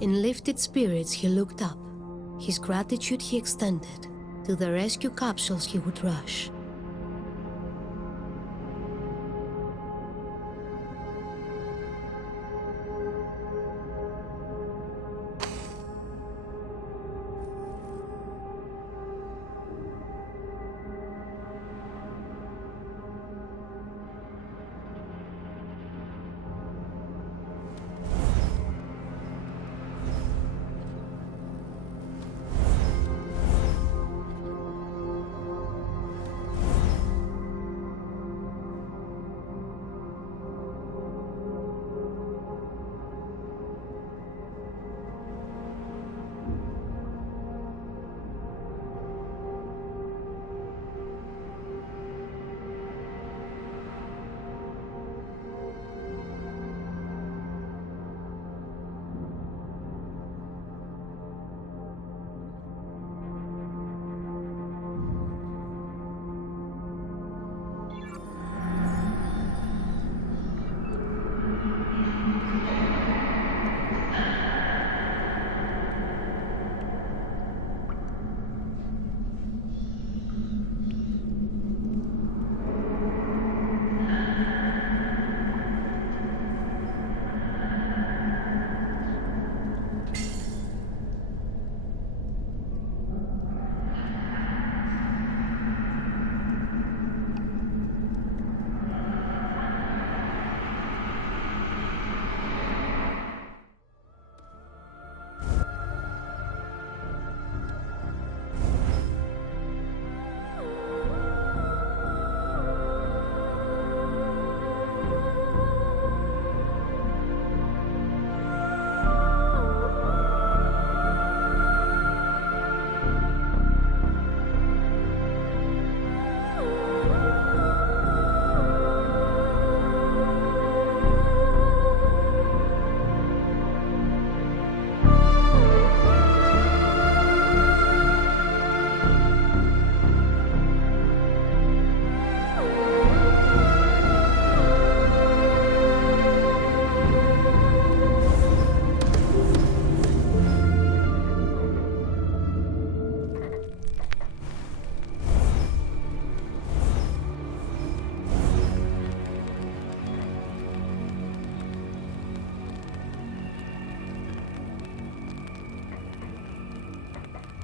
In lifted spirits he looked up, his gratitude he extended, to the rescue capsules he would rush.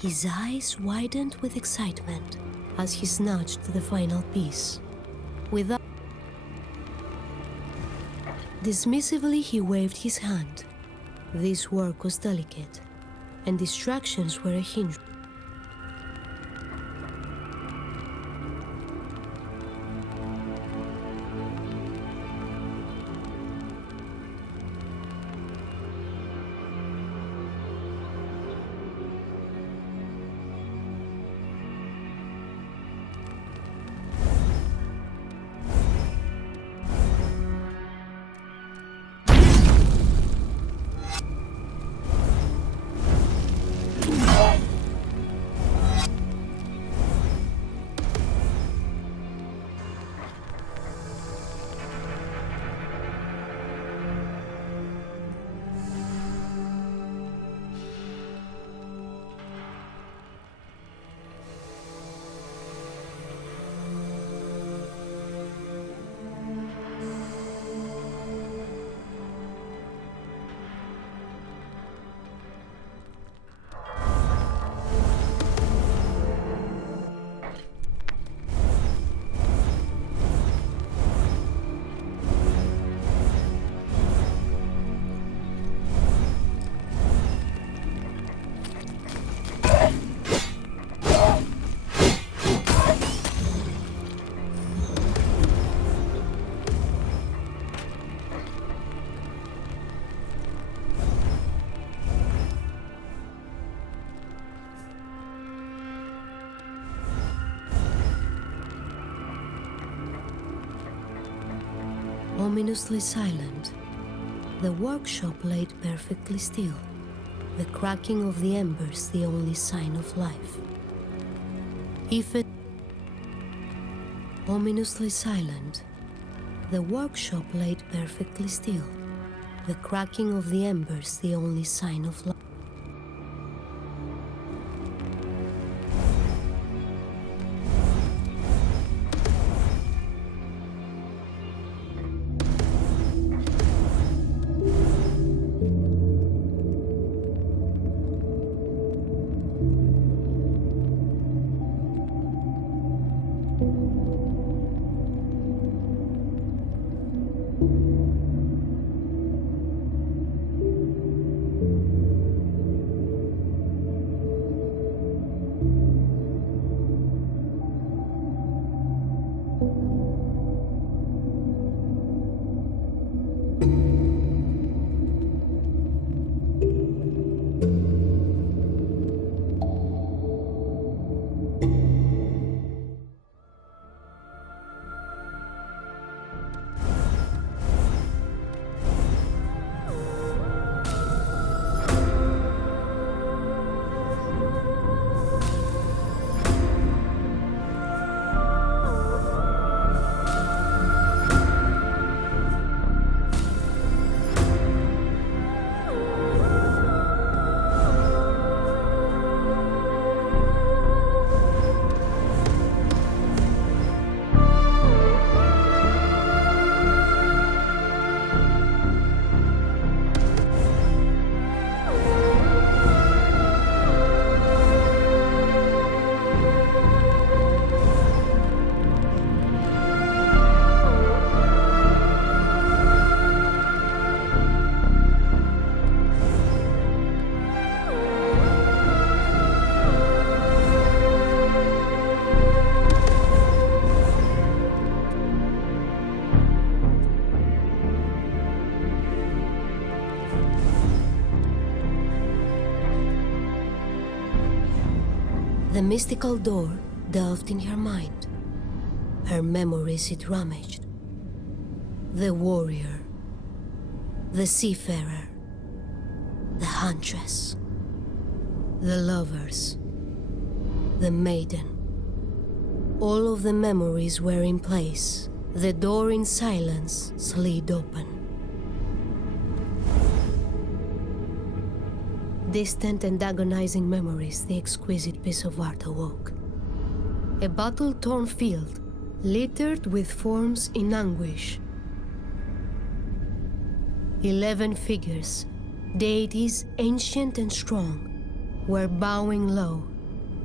His eyes widened with excitement as he snatched the final piece. Without dismissively, he waved his hand. This work was delicate, and distractions were a hindrance. Ominously silent, the workshop laid perfectly still, the cracking of the embers the only sign of life. Ominously silent, the workshop laid perfectly still, the cracking of the embers the only sign of life. The mystical door delved in her mind. Her memories it rummaged. The warrior, the seafarer, the huntress, the lovers, the maiden. All of the memories were in place. The door in silence slid open. Distant and agonizing memories the exquisite piece of art awoke. A battle-torn field, littered with forms in anguish. 11 figures, deities ancient and strong, were bowing low,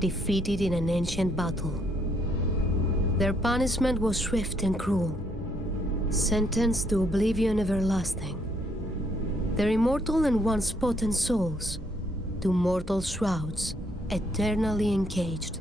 defeated in an ancient battle. Their punishment was swift and cruel, sentenced to oblivion everlasting. Their immortal and once potent souls to mortal shrouds, eternally encaged.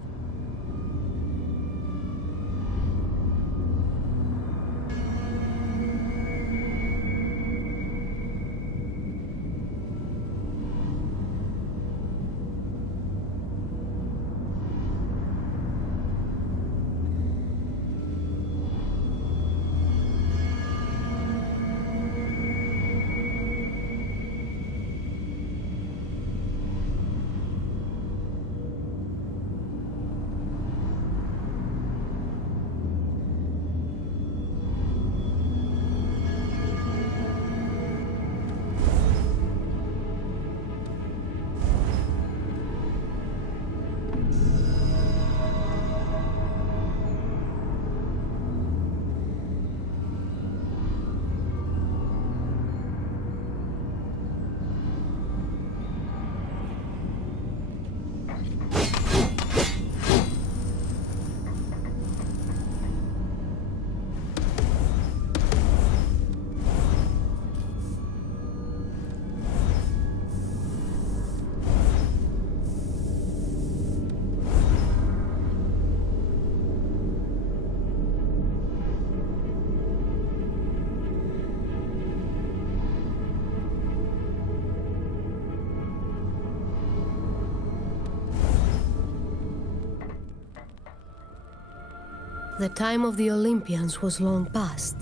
The time of the Olympians was long past,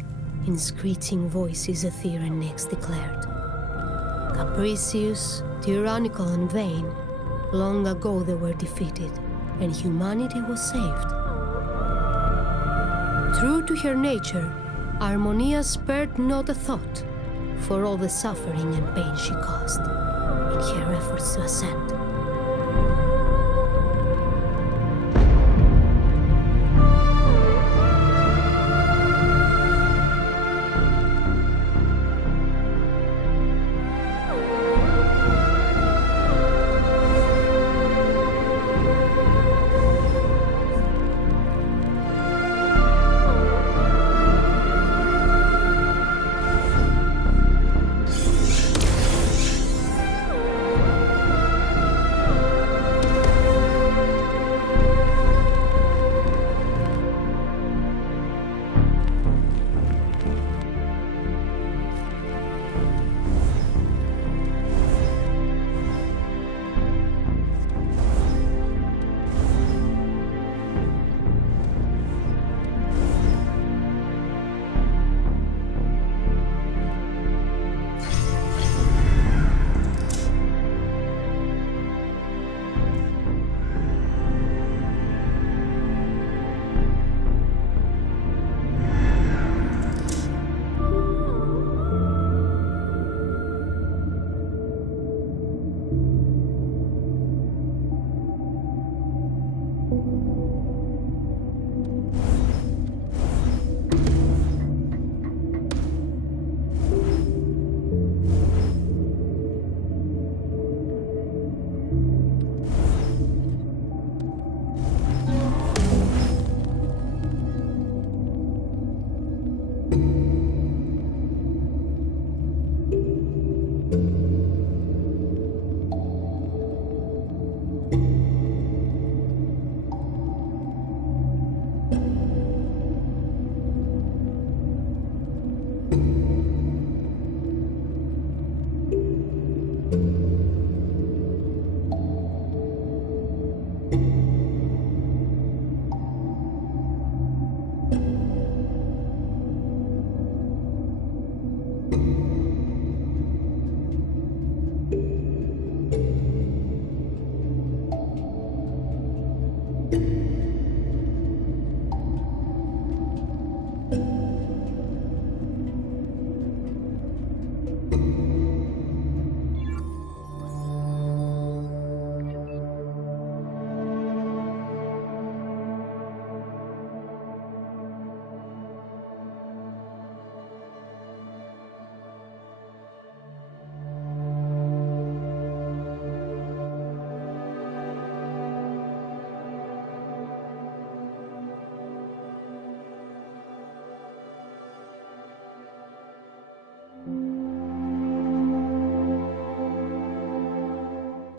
in screeching voices Aether necks declared. Capricious, tyrannical and vain, long ago they were defeated, and humanity was saved. True to her nature, Harmonia spared not a thought, for all the suffering and pain she caused in her efforts to ascend.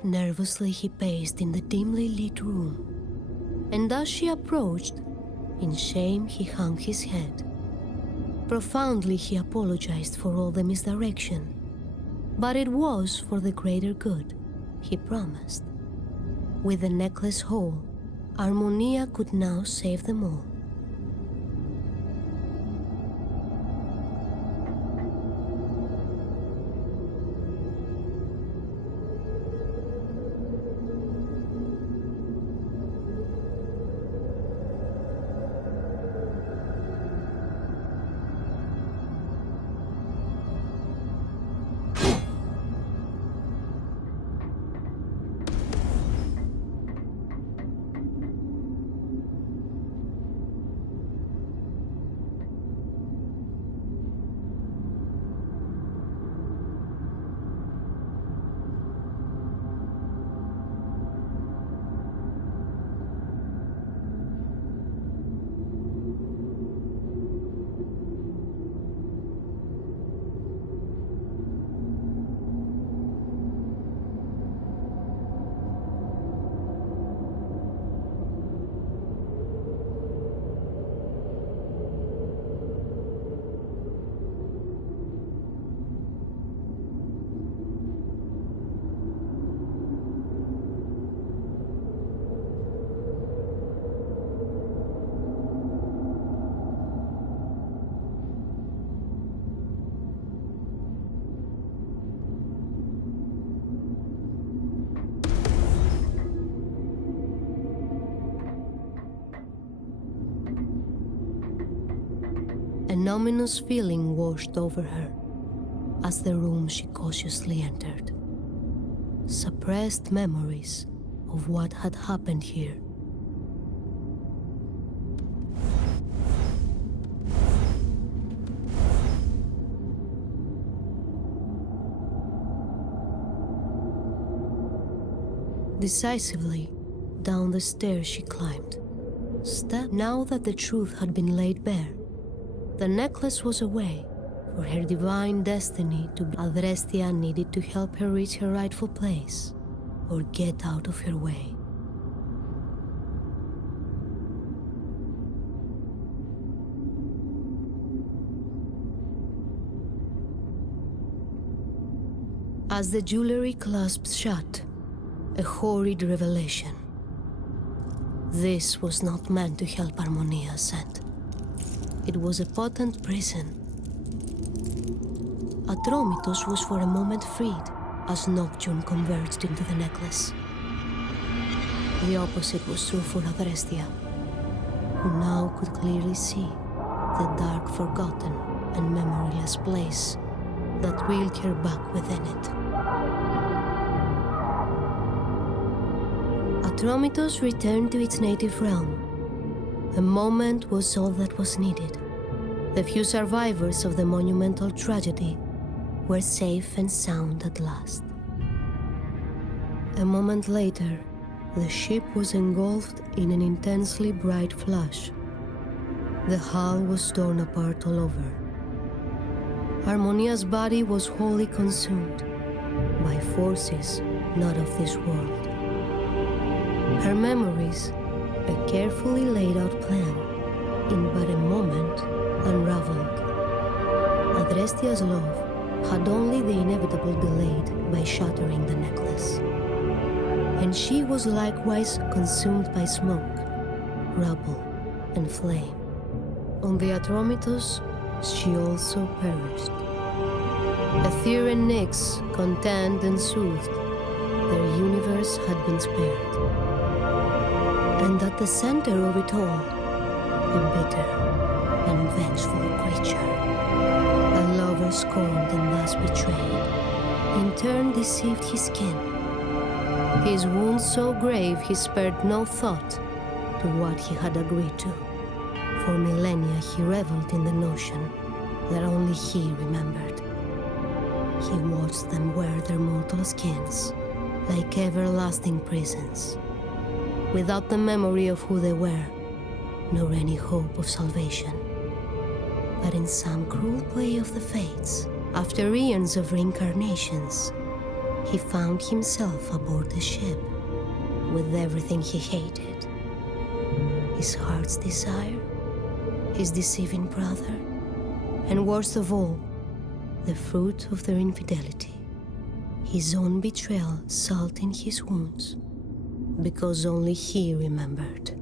Nervously he paced in the dimly lit room, and as she approached, in shame he hung his head. Profoundly he apologized for all the misdirection, but it was for the greater good, he promised. With the necklace whole, Harmonia could now save them all. An ominous feeling washed over her. as the room she cautiously entered. Suppressed memories of what had happened here. Decisively, down the stairs she climbed. Now that the truth had been laid bare, the necklace was a way for her divine destiny to be. Adrestia needed to help her reach her rightful place or get out of her way. As the jewelry clasps shut, a horrid revelation. This was not meant to help Harmonia ascend. It was a potent prison. Atromitos was for a moment freed as Nocturne converged into the necklace. The opposite was true for Adrestia, who now could clearly see the dark, forgotten, and memoryless place that wheeled her back within it. Atromitos returned to its native realm. A moment was all that was needed. The few survivors of the monumental tragedy were safe and sound at last. A moment later, the ship was engulfed in an intensely bright flash. The hull was torn apart all over. Harmonia's body was wholly consumed by forces not of this world. Her memories, a carefully laid out plan, in but a moment unraveled. Adrestia's love had only the inevitable delayed by shattering the necklace. And she was likewise consumed by smoke, rubble, and flame. On the Atromitos, she also perished. Aether and Nyx, content and soothed, their universe had been spared. And at the center of it all, a bitter and vengeful creature. A lover scorned and thus betrayed, in turn deceived his kin. His wounds so grave he spared no thought to what he had agreed to. For millennia he reveled in the notion that only he remembered. He watched them wear their mortal skins like everlasting prisons, without the memory of who they were, nor any hope of salvation. But in some cruel play of the fates, after eons of reincarnations, he found himself aboard the ship with everything he hated. His heart's desire, his deceiving brother, and worst of all, the fruit of their infidelity, his own betrayal salting his wounds, because only he remembered.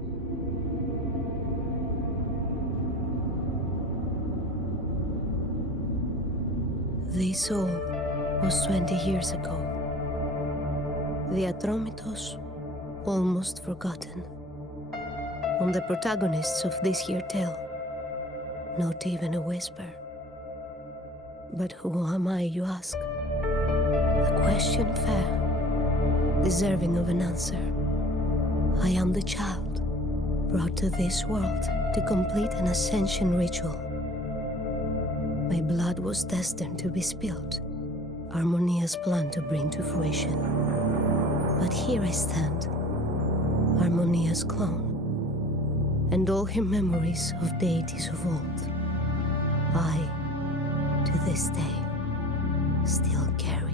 This all was 20 years ago. The Atromitos almost forgotten. On the protagonists of this here tale, not even a whisper. But who am I, you ask? A question fair, deserving of an answer. I am the child, brought to this world to complete an ascension ritual. My blood was destined to be spilled, Harmonia's plan to bring to fruition. But here I stand, Harmonia's clone, and all her memories of deities of old, I, to this day, still carry.